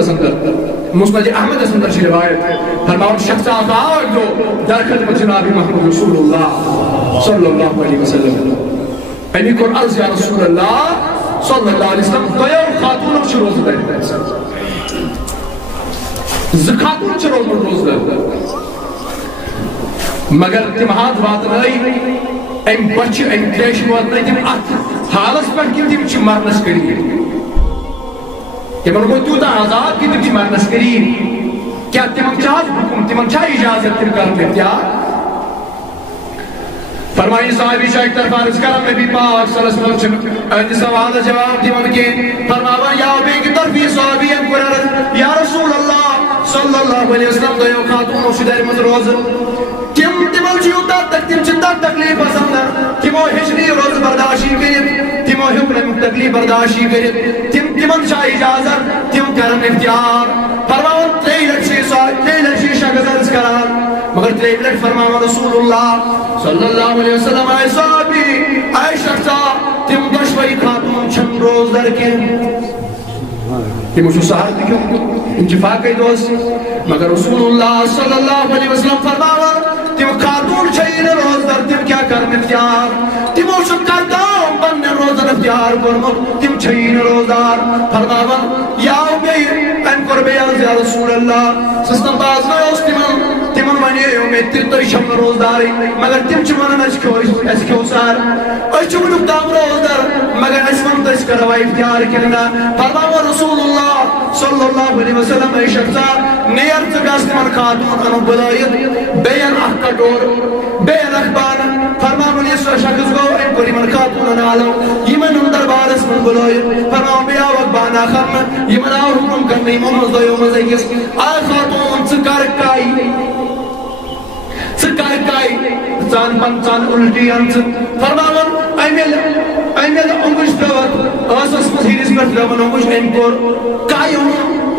مسند احمد اندر چھ روایت فرماؤ شخص آگ دو در خدمت جناب محمد رسول اللہ صلی اللہ علیہ وسلم امی کور عرض یا رسول اللہ صلی اللہ علیہ وسلم دویو خاتون چھ روز در ز خاتون چھ روز در مگر تم ہاتھ واتنائی ام بچ ام تریش واتنائی تم ات حالس پر کی تم چھ مرنس کری تمن گو تیوتا آزاد کی تم چھ مرنس کری کیا تمن چاہ حکم تمن چاہ اجازت تم کرن اختیار فرمائی صاحبی شاہد طرف عرض کرم نبی پاک صلی اللہ علیہ وسلم اہد سوال جواب دیون کے فرماوا یا بے کی طرفی صحابی ام قرار یا رسول اللہ صلی اللہ علیہ وسلم دویو خاتون و شدر مز روز تمو چیوتا تک تم چنتا تکلیف پسند تمو ہجری روز برداشی کرت تمو حکم تکلیف برداشی کرت تمن چاہ اجازت تم کرن اختیار فرماؤ تری لڑشی شخص عرض کران مگر تری لڑ فرماؤ رسول اللہ صلی اللہ علیہ وسلم آئے صحابی آئے شخصا تم دشوئی خاتون چھن روز در کے تم شو سہار دیکھو انتفاقی دوست مگر رسول اللہ صلی اللہ علیہ وسلم فرماؤ تم خاتون چھین روز در تم کیا کرن اختیار تم شو کردام بن روز اختیار کرمت تم چھین روزدار فرماوا یا بے ان قربے یا رسول اللہ سستم باز نوست تمن ونی میں تر شم روزداری مگر تم چمن اس کیو سار اس چمن دام روزدار مگر اس من تس کروا اختیار کرنا فرماوا رسول اللہ صلی اللہ علیہ وسلم اے شخصا نیر تگاس من خاتون انو بلایت بیان احکٹور بیان اخبان فرماوا یہ شخص گو ان کو من خاتون نالو یمن دربار اس من بلایت فرماوا بیا وقبانا خم یمن حکم کرنی محمد دیو مزیس آئے خاتون سکر کائی چان پنچان الٹی انس فرماون ایمیل انگوش دوت آسس مسیرس پر دوت انگوش انکور کائی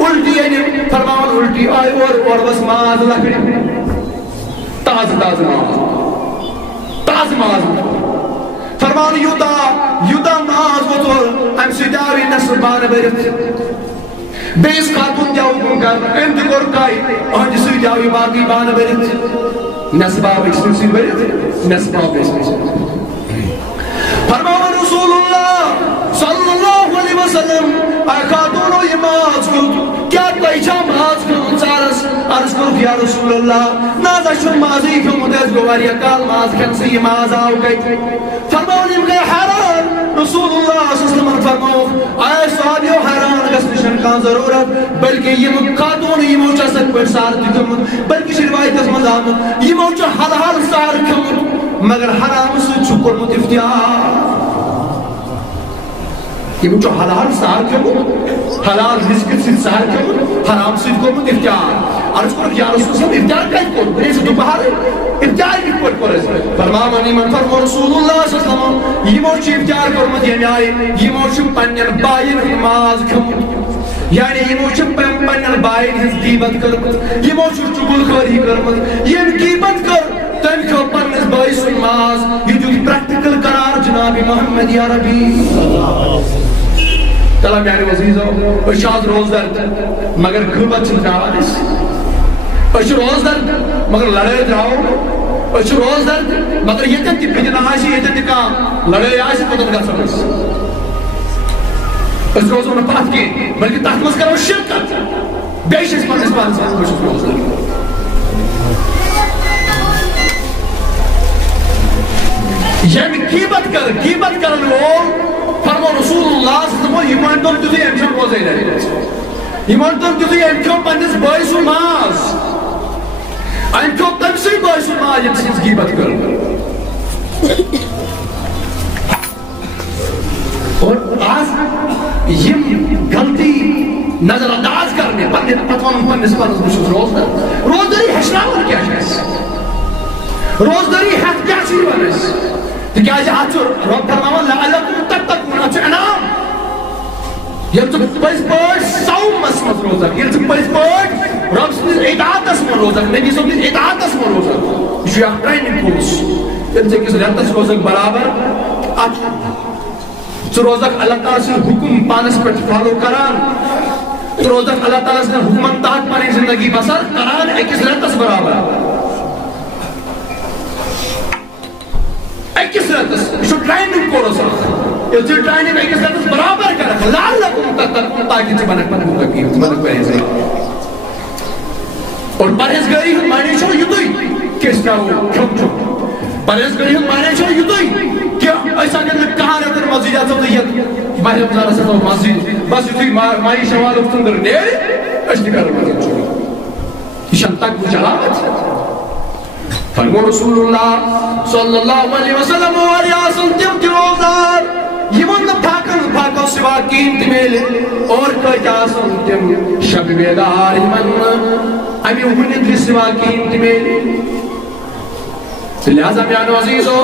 الٹی اینی فرماون الٹی آئی اور بس ماز لکڑی تاز ماز فرماون یوتا ماز وطور ام سیداوی نصر بان برت بیس خاتون جاؤ کن انتکور کائی آنج سیداوی باقی بان برت نسباب اکسپنسی برد نسباب اکسپنسی فرماوا رسول اللہ صلی اللہ علیہ وسلم اے خاتون و اماز کو کیا تیچا ماز کو چارس عرض کو یا رسول اللہ نازا شن مازی کیوں مدیز گواری اکال ماز کنسی ماز آو گئی فرماوا نیم گئے حیران رسول اللہ صلی اللہ علیہ وسلم فرماو اے صحابیو حیران گس نشن کان ضرورت بلکہ یہ خاتون یہ موچا سک پر سار دکھم بلکہ شروعیت اس مزامت یہ موچا حل سار کم مگر حرام سے چھکر مت افتیار یہ موچا حلال سار کم حلال رزق سے سار کم حرام سے چھکر مت افتیار عرض کرو یا رسول صلی اللہ افتیار کہیں کون بریس دوپہر افتیار کی کوئی کرے فرماوانی من فرمو رسول اللہ صلی اللہ علیہ وسلم یہ موچا افتیار کرمت یعنی آئے یہ موچا پنین بائن نماز کم یعنی یہ موچا پنین بائن ہز غیبت کرمت یہ موچا چگل خوری کرمت یہ غیبت کر تم کو پنس بائی سنماز یہ جو پریکٹیکل قرار جناب محمد یا ربی تلا میارے وزیزو اشاز روز درد مگر غربت چلکاوانس اش روز درد مگر لڑے جاؤ اش روز درد مگر یہ تک پھجنا آشی یہ تک لڑے آشی پتن گا سکس اس روزوں نے پات کی بلکہ تحتمس کرو شرکت بیش اس پر اس بات سے کچھ روز درد یعنی غیبت کرن وول فرمو رسول اللہ صلی اللہ علیہ وسلم یہ مانتم تھی امشن روزے لے یہ مانتم تھی امشن پنس باعث ماز امشن تمسی باعث ماز یہ چیز غیبت کرن اور آج یہ غلطی نظر انداز کرنے پتوان پنس روزداری حشراور کیا ہے روزداری حق کیا سی ونس تکیازِ آچو رب فرماوان لعلکم تتقون آچو انام یہ تو پس پاٹ سوم مسمت روزک یہ تو پس پاٹ رب سنیز اطاعت اسم روزک نبی سنیز اطاعت اسم روزک یہ شیعہ ٹریننگ کورس یہ سے کس ریتس روزک برابر آچو روزک اللہ تعالیٰ سے حکم پانس پر فالو کران روزک اللہ تعالیٰ سے حکمن تحت پانی زندگی بسر قرآن ایکس رتس برابر ایکس رتس شو ٹریننگ کورو سا یہ جو ٹریننگ ایکس رتس برابر کرک لعلکم تتقون تاکہ چھ بنک متقین بنک پرہیز اور پرہیزگاری ہم معنی چھو یدوئی کس کا وہ کھم چھو پرہیزگاری ہم معنی چھو یدوئی کیا ایسا کہ کہاں رہتے ہیں مسجد آتا تو یہ ماہ رمضان سے تو مسجد بس اتوی ماہی شوال افتندر نیرے اشتی کر رمضان چھوڑی شان تک جلالت فرمو رسول اللہ صلی اللہ علیہ وسلم و علیہ وسلم تم کی روزدار یہ من پھاکن سوا قیمت میلے اور کچھ آسن تم شب بیدار من امی ہنی سوا قیمت میلے لہذا میانو عزیزو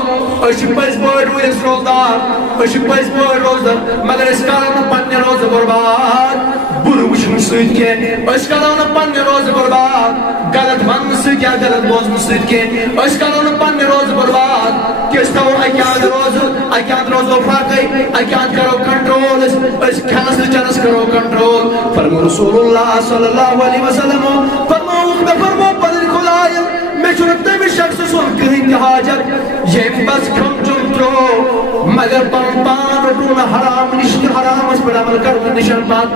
اشی پس بڑھ رویس روزدار اشی پس بڑھ روزدار مگر اس کالونا پنی روز برباد برو وشن سوید کے اس کالونا پنی روز برباد غلط من سوید کیا غلط بوزن سوید کے اس کالونا پنی روز برباد کس تو اکیان روز فرقی اکیان کرو کنٹرول اس کھانس چنس کرو کنٹرول فرمو رسول اللہ صلی اللہ علیہ وسلم فرمو بدل کھلائن میں چھوڑتے بھی شخص سن کہیں کی حاجت یہ بس کھم چن ترو مگر پان رٹونا حرام نشت حرام اس پر عمل کرنا نشان پان